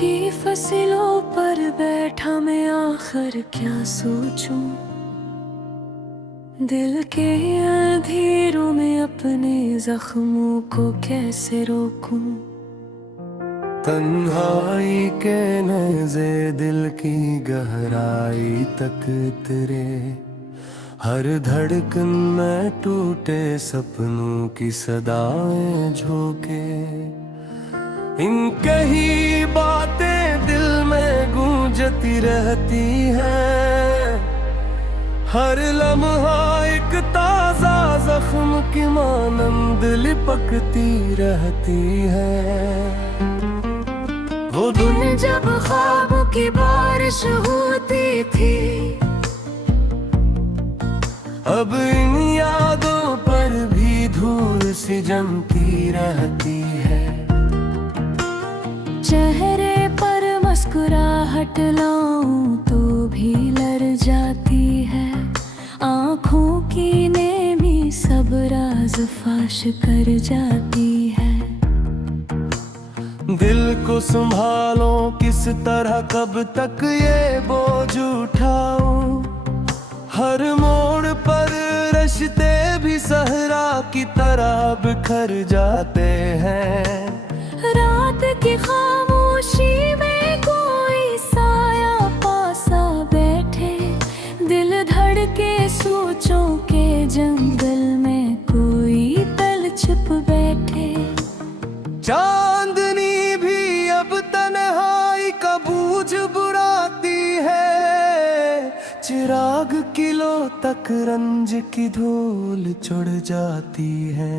टूटी फसलों पर बैठा मैं आखिर क्या सोचूं। दिल के अंधेरों में अपने जख्मों को कैसे रोकूं। तन्हाई के नज़े दिल की गहराई तक तेरे, हर धड़कन में टूटे सपनों की सदाएं झोंके। इनके ही बातें दिल में गूंजती रहती हैं, हर लम्हा एक ताजा जख्म की मानंद लिपकती रहती है। वो दिन जब ख्वाबों की बारिश होती थी, अब इन यादों पर भी धूल सी जमती रहती है। चेहरे पर मुस्कुराहट लाऊं तो भी लड़ जाती है। आँखों की नेमी सब राज फाश कर जाती है। दिल को संभालो किस तरह, कब तक ये बोझ उठाऊं। हर मोड़ पर रिश्ते भी सहरा की तरह बिखर जाते हैं। रात की खामोशी में कोई साया पासा बैठे, दिल धड़के सोचों के जंगल में कोई तल छुप बैठे। चांदनी भी अब तन्हाई का बूझ बुराती है, चिराग किलो तक रंज की धूल चढ़ जाती है।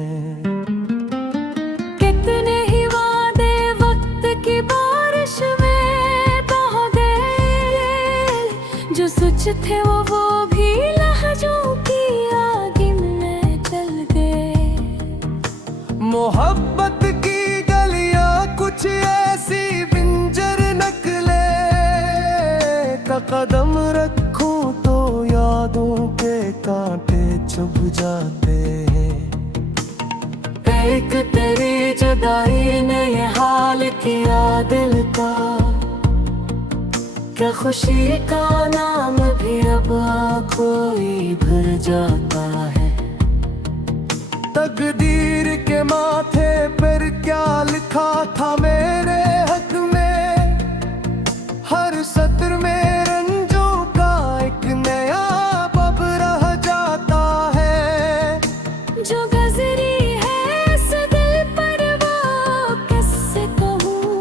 कितने ही वादे वक्त की बारिश में बह गए, जो सच थे वो भी लहजों की आग में जल गए। मोहब्बत की गलियां कुछ ऐसी बिंजर नकले का कदम रखूं तो यादों के कांटे चुभ जाते हैं। एक तेरी जुदाई ने ये हाल किया दिल का, क्या खुशी का नाम भी अब कोई भर जाता है। तकदीर के माथे पर क्या लिखा था मेरे हक में, हर सत्र में रंजों का एक नया बब रह जाता है। जो गजरी है इस दिल पर वो किससे कहूँ,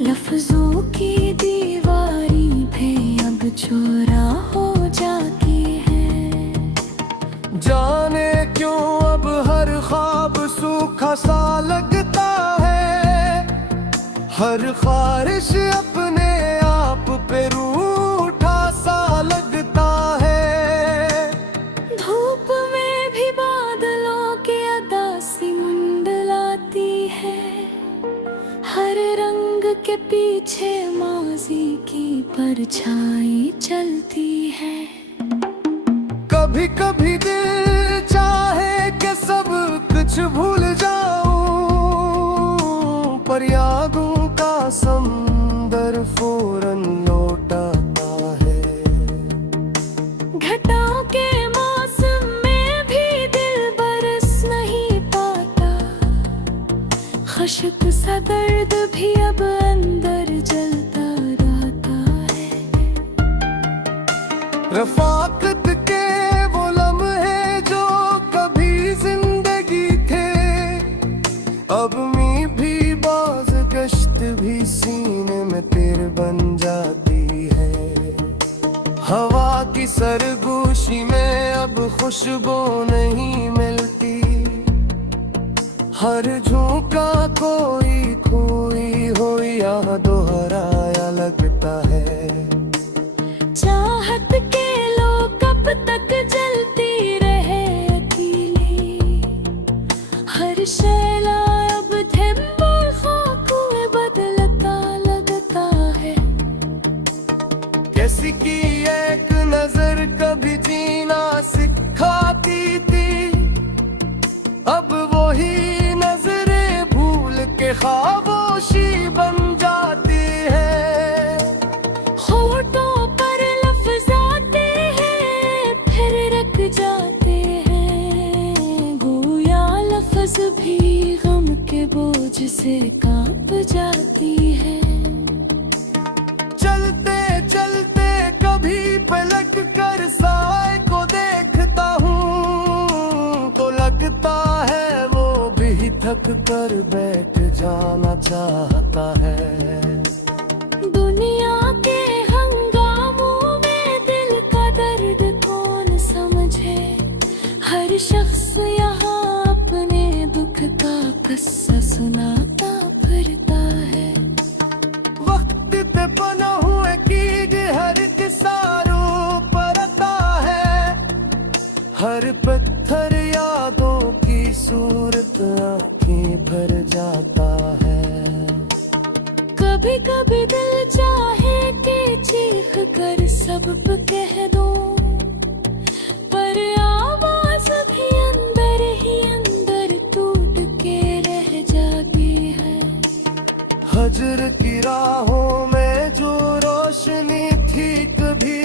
लफ्जों की दीवारी भी अब चौरा हो जाती है। जाने क्यों अब हर ख्वाब सूखा सा लगता है, हर ख्वाहिश अपने आप पे रूठा सा लगता है। धूप में भी बादलों की अदासी मंडलाती है, हर रंग के पीछे माजी की परछाई चलती है। कभी कभी दिल चाहे कि सब कुछ भूल जाऊं, पर यादों का समंदर फौरन लौट आता है। घटाओं के मौसम में भी दिल बरस नहीं पाता, खुशक सा दर्द भी अब अंदर जलता रहता है। रफाकत के वो लम्हे जो कभी जिंदगी थे, अब मी भी बाज गश्त भी सीने में तीर बन जाती है। हवा की सरगोशी में अब खुशबू नहीं मिलती, हर झोंका कोई खोई हो या दोहराया लगता है। चाहत के लो कब तक जलती रहे अकेली, हर शैला अब थिम और खाक में बदलता लगता है। किसी की एक नजर कभी जीना सिखाती थी, अब वही नजरें भूल के खामोशी बन के बोझ से कांप जाती है। चलते चलते कभी पलट कर साए को देखता हूँ तो लगता है वो भी थक कर बैठ जाना चाहता है। दुनिया के हंगामों में दिल का दर्द कौन समझे, हर शख्स यहाँ अपने दुख का किस्सा सुनाता फिरता है। वक्त पे बना हुए कीड़ हर किसारों पर आता है, हर पत्थर यादों की सूरत आँखें भर जाता है। कभी कभी दिल चाहे कि चीख कर सब पे कह दूं, पर आवाज भी अंदर ही अंदर टूट के रह जाती है। हजर की राहों में जो रोशनी थी कभी,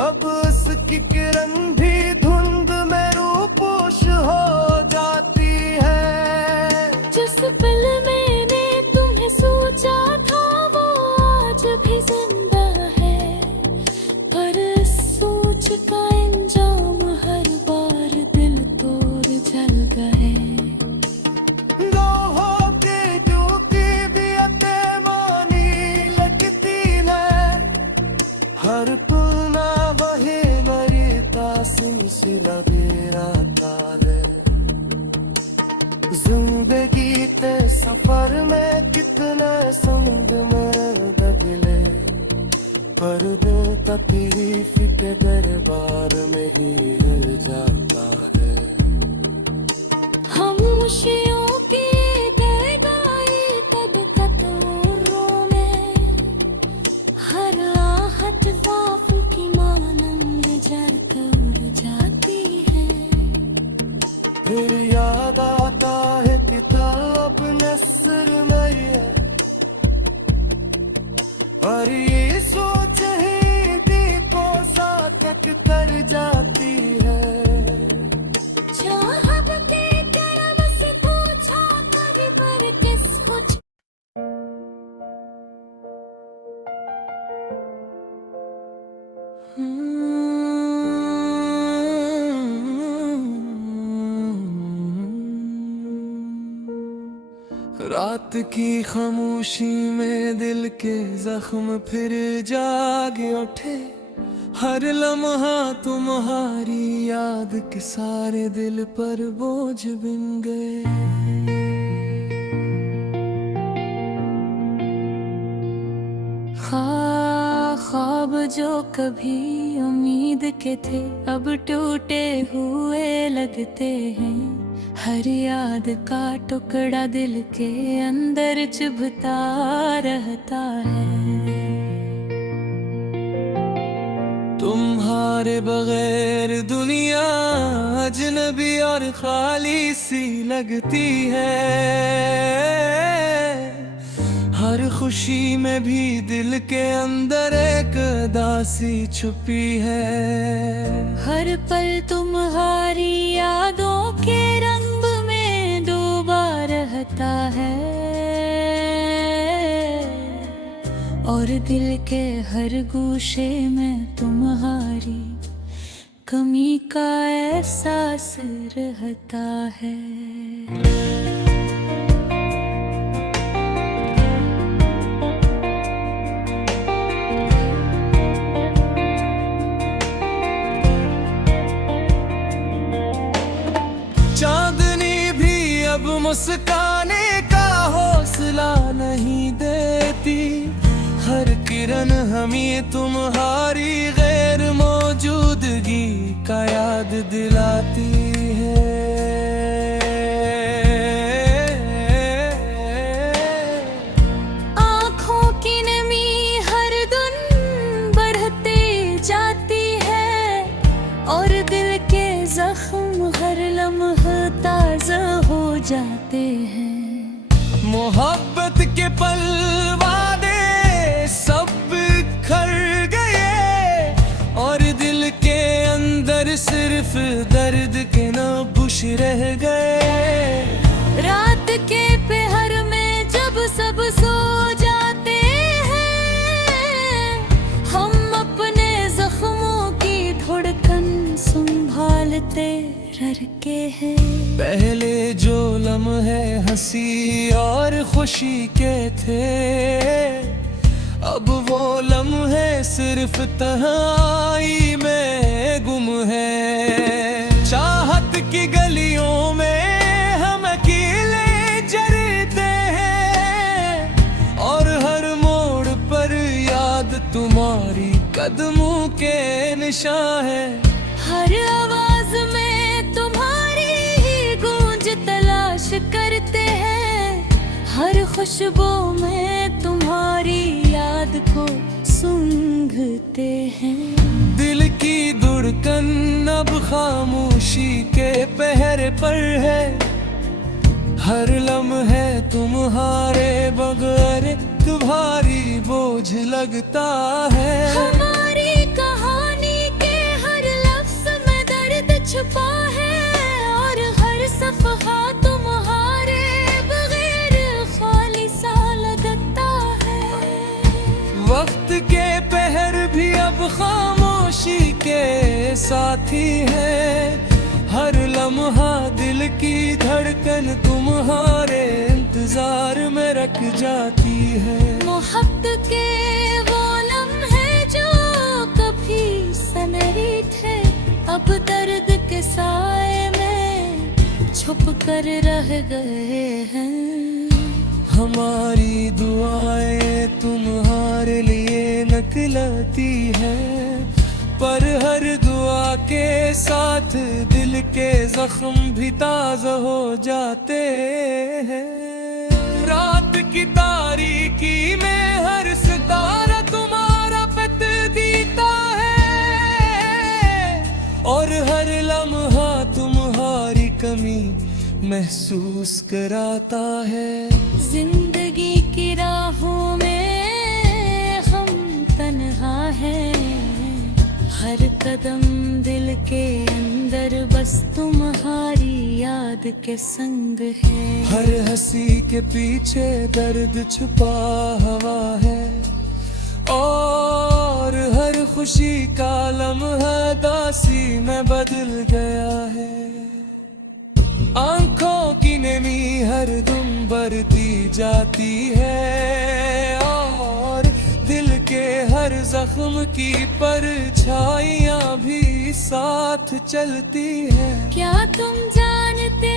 अब उसकी किरण भी धुंध में रूपोश हो जाती है। जिस पल मैंने तुम्हें सोचा था वो आज भी जिंदा है, पर इस सोच का अंजाम हर बार दिल तोड़ जल गए। लोहों की टूटी भी अतेमानी लगती है, हर पुलना वही मरीता सिलसिला बेराता है। जिंदगी के सफर में कितने संग में बदले, पर दिल तकलीफ के दरबार में ही हिल जाता है। खामोशियों की गहराई तब कतरों में, हर आहट वाफ़ की मानंद जल कर जाती है। फिर याद आता है किताब नस्र में है, और ये सोच ही दिल को साटक कर जाती है। चाहत के तरफ से पूछा कभी पर किस कुछ रात की खामोशी में दिल के जख्म फिर जाग उठे, हर लम्हा तुम्हारी याद के सारे दिल पर बोझ बिन गए। ख्वाब जो कभी उम्मीद के थे अब टूटे हुए लगते हैं, हर याद का टुकड़ा दिल के अंदर चुभता रहता है। तुम्हारे बगैर दुनिया अजनबी और खाली सी लगती है, हर खुशी में भी दिल के अंदर एक उदासी छुपी है। हर पल तुम्हारी यादों के रंग में डूबा रहता है, और दिल के हर गोशे में तुम्हारी कमी का एहसास रहता है। चांदनी भी अब मुस्काने का हौसला नहीं देती, हर किरण हमें तुम्हारी गैर मौजूदगी का याद दिलाती है। आँखों की नमी हर दिन बढ़ते जाती है, और दिल के जख्म हर लम्हा ताज़ा हो जाते हैं। मोहब्बत के पल वादे सब बिखर गए, और दिल के अंदर सिर्फ दर्द के नबूश रह गए। हैं। पहले जो लम्हे हंसी और खुशी के थे, अब वो लम्हे सिर्फ तन्हाई में गुम है। चाहत की गलियों में हम अकेले जलते हैं, और हर मोड़ पर याद तुम्हारी कदमों के निशान है। हर आवाज में तुम्हारी ही गूंज तलाश करते हैं, हर खुशबू में तुम्हारी याद को सूंघते हैं। दिल की धड़कन अब खामोशी के पहरे पर है, हर लम्हे तुम्हारे बगैर तुम्हारी बोझ लगता है। हमारी कहानी के हर लफ्ज में दर्द छुपा है, और हर सफहा तुम्हारे बगैर खाली सा लगता है। वक्त के पहर भी अब खामोशी के साथी है, हर लम्हा दिल की धड़कन तुम्हारे इंतजार में रख जाती है। मोहब्बत के वो लम्हे जो कभी सनही थे, अब दर्द के साए में छुप कर रह गए हैं। हमारी दुआएं तुम्हारे लिए निकलती हैं, पर हर दुआ के साथ दिल के जख्म भी ताज़ा हो जाते हैं। रात की तारीकी में हर सितारा तुम्हारा पत देता है, और हर लम्हा तुम्हारी कमी महसूस कराता है। जिंदगी की राहों में हम तन्हा हैं, हर कदम दिल के अंदर बस तुम्हारी याद के संग है। हर हंसी के पीछे दर्द छुपा हुआ है, और हर खुशी का लम्हा दासी में बदल गया है। आंखों की नमी हर दम बढ़ती जाती है, और दिल के हर जख्म की परछाइयाँ भी साथ चलती है। क्या तुम जानते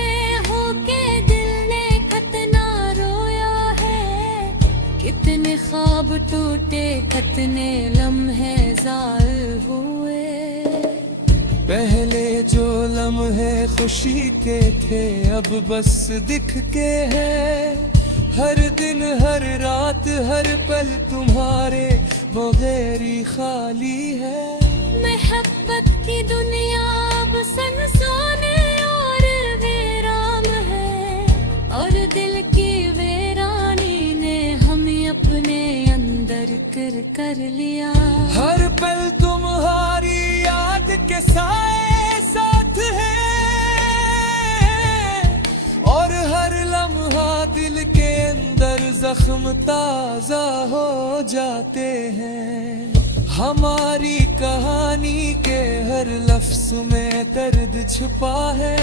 हो कि दिल ने कितना रोया है, कितने ख्वाब टूटे, कितने लम्हे ज़ाहिर हुए। पहले जो लम्हे खुशी के थे, अब बस दिख के हैं। हर दिन हर रात हर पल तुम्हारे बगैर ही खाली है। मोहब्बत की दुनिया अब सनसाने और वीरान है, और दिल की वीरानी ने हमें अपने अंदर कर लिया। हर पल तुम्हारी याद के साए साथ है, और हर लम्हा दिल के अंदर जख्म ताज़ा हो जाते हैं। हमारी कहानी के हर लफ्ज में दर्द छुपा है,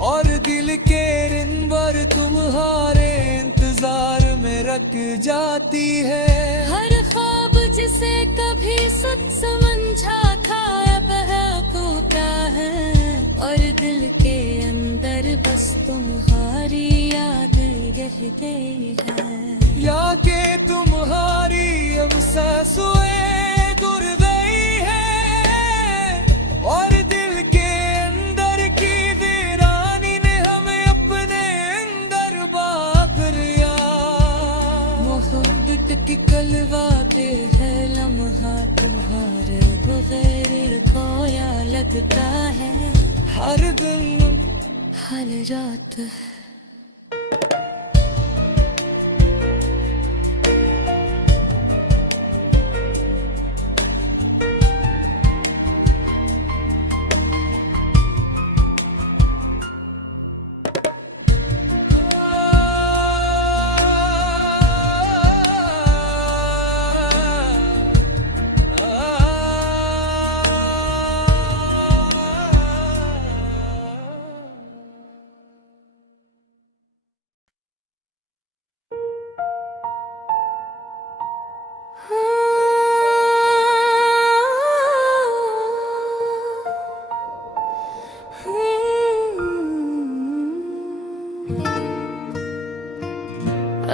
और दिल के रिंबर तुम्हारे इंतजार में रख जाती है। हर ख्वाब जिसे कभी सच समझा था, अब है तो क्या है, और दिल के अंदर बस तुम्हारी याद रह गई है। या के तुम्हारी अब सांसें दूर गई है, और दिल के अंदर की वीरानी ने हमें अपने अंदर बाग लिया। मोहब्बत की कलवा के है लम्हा तुम्हारे बगैर खोया लगता है। हर दिन हर रात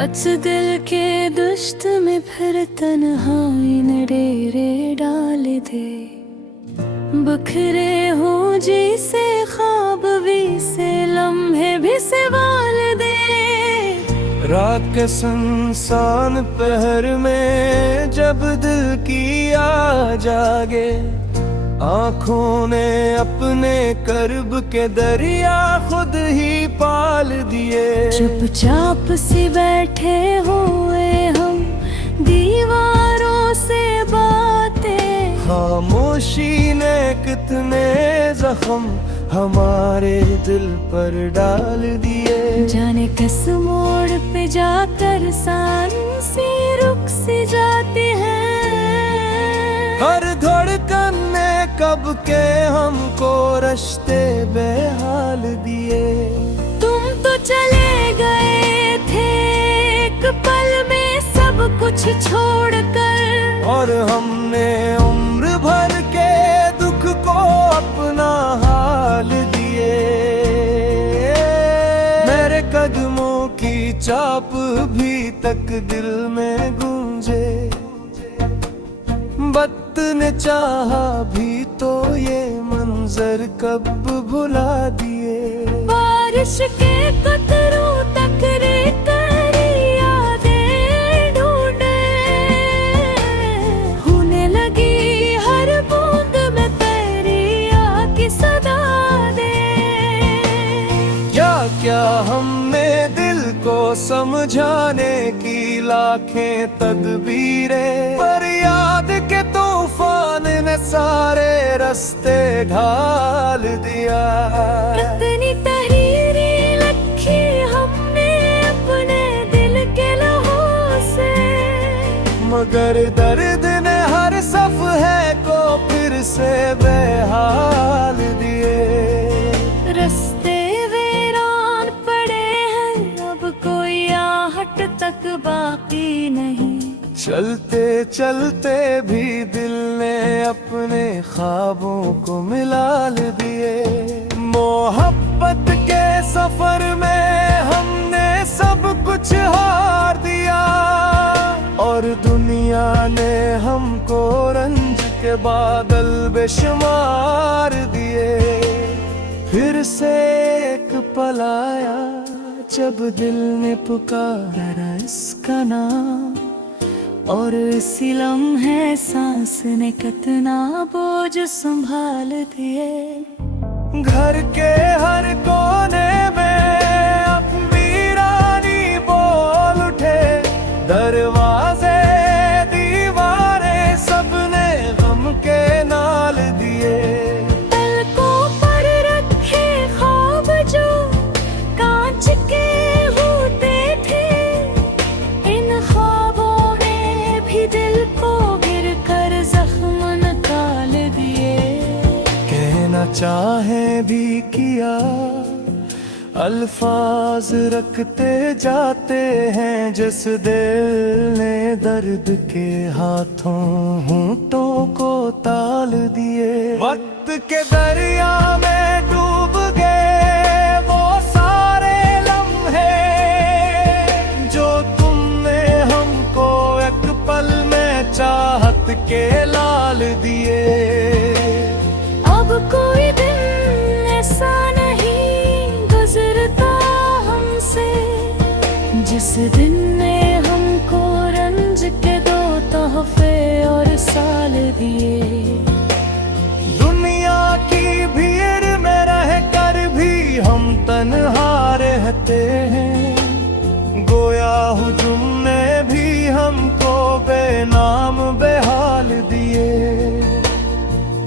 अच दिल के दुश्त में फिर तन्हाई ने डेरे डाल दे। बखरे हो जी से ख्वाब भी से लम्हे भी सवाल दे। रात के सुनसान पहर में जब दिल की आ जागे, आँखों ने अपने कर्ब के दरिया खुद ही पाल दिए। चुपचाप सी बैठे हुए हम दीवारों से बातें, खामोशी ने कितने जख्म हमारे दिल पर डाल दिए। जाने किस मोड़ पे जाकर सांसें रुक सी जाती हैं। हर धड़कन ने कब के हमको रास्ते बेहाल दिए। तुम तो चले गए थे एक पल में सब कुछ छोड़कर, और हमने उम्र भर के दुख को अपना हाल दिए। मेरे कदमों की चाप भी तक दिल में गूंजे, वक्त ने चाहा भी तो ये मंजर कब भुला दिए। बारिश के कतरों तक रेत यादें ढूंढे, होने लगी हर बूंद में तेरी याद की सदा दे। क्या क्या हमने दिल को समझाने की लाखें तदबीरें, पर याद के तूफान ने सारे रास्ते ढाल दिया। कितनी तहरीरें लिखी हमने अपने दिल के लहू से, मगर दर्द ने हर सफ़हे को फिर से बेहाल दिए। रास्ते वीरान पड़े हैं, अब कोई आहट तक बाकी नहीं। चलते चलते भी दिल ने अपने ख्वाबों को मिलाल दिए। मोहब्बत के सफर में हमने सब कुछ हार दिया, और दुनिया ने हमको रंज के बादल बेशुमार दिए। फिर से एक पल आया जब दिल ने पुकारा इसका नाम, और इसी लम्हे सांस ने कितना बोझ संभाल दिए। घर के हर कोने में अब वीरानी बोल उठे, दरवाजे दीवारें सबने गम के नाल दिए। पलकों पर रखे ख्वाब जो कांच के होते थे, इन ख्वाबों ने भी दिल को गिर कर जख्म निकाल दिए। कहना चाहे भी किया, अल्फाज रखते जाते हैं जिस दिल ने दर्द के हाथों होंठों को ताल दिए। वक्त के दरिया में डूब गए वो सारे लम्हे, जो तुमने हमको एक पल में चाहत के लाल दिए। अब कोई दिन ऐसा नहीं गुजरता हमसे, जिस दिन ने हमको रंज के दो तोहफे और साल दिए। दुनिया की भीड़ में रहकर भी हम तन्हा रहते हैं, गोया हुजूम ने भी हमको बेनाम बेहाल दिए।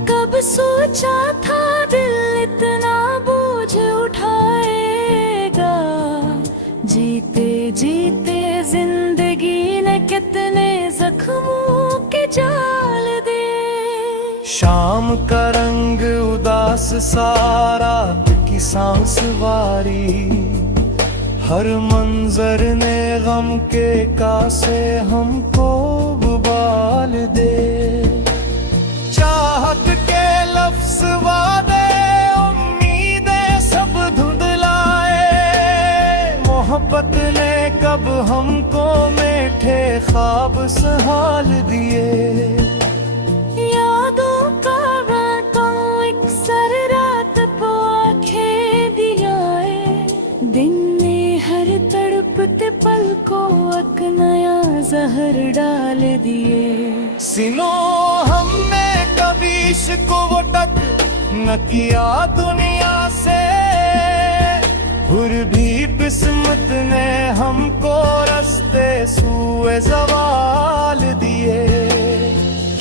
कब सोचा था दिल इतना बोझ उठाएगा, जीते जीते जिंदगी ने कितने जख्मों के जाल दे। शाम का रंग उदास सारा की सांस वारी, हर मंजर ने गम के कासे हमको उबाल दे। चाहत के लफ्ज़ वादे उम्मीदें सब धुंधलाए, मोहब्बत ने कब हमको मीठे ख्वाब संभाल दिए। यादों का रातों एक सर रात को आंखें दिलाए, दिन में हर तड़पते पल को एक नया जहर डाल दिए। सीनों हमने कभी इश्क वो टक न किया दुनिया से, फिर भी किस्मत ने हमको रास्ते सुए ज़वाल दिए।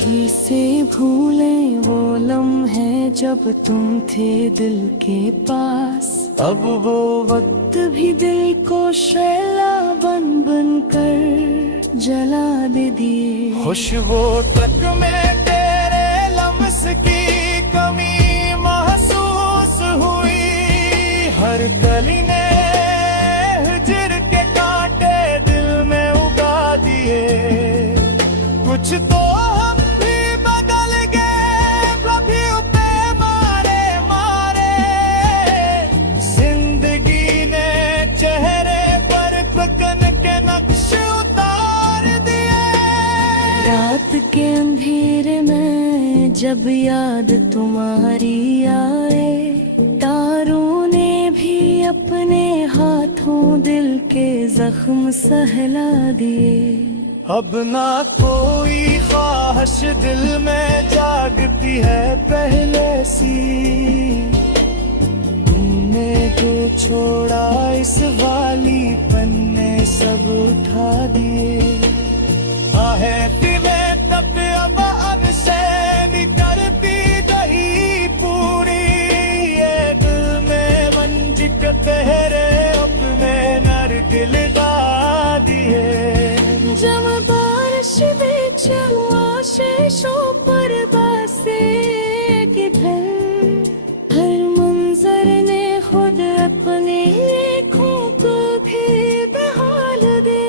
कैसे भूलें वो लम्हे जब तुम थे दिल के पास, अब वो वक्त भी दिल को शैला बन बन कर जला दे दिए। खुशबू तक में तेरे लम्स की कमी महसूस हुई, हर कली ने हिजर के कांटे दिल में उगा दिए। कुछ तो हम भी बदल गए कभी पे मारे मारे, जिंदगी ने चेहरे पर फकन के नक्श उतार दिए। रात के अंधेरे में जब याद तुम्हारी आए, तारों ने भी अपने हाथों दिल के जख्म सहला दिए। अब ना कोई ख्वाहिश दिल में जागती है पहले सी, तुमने जो छोड़ा इस वाली पन्ने सब उठा दिए। आहे पिवे तब अब अनसे करती गई पूरी, ये दिल में मंजिक तेरे अपने नर दिल गा दिए। जब बारिश बीच आशीषों पर बसे किधर, हर मंजर ने खुद अपने आँखों को भी बहाल दे।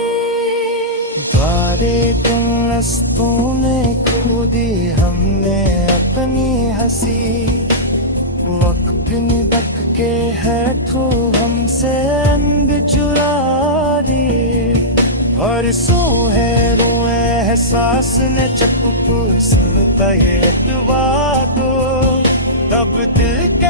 द्वारे तुम रस्तों में खो दी हमने अपनी हंसी, वक्त निदक के है तो हमसे अंग चुरा दिए। और सो है रोए एहसास ने चकपुर सुनता ये बात, तब दिल के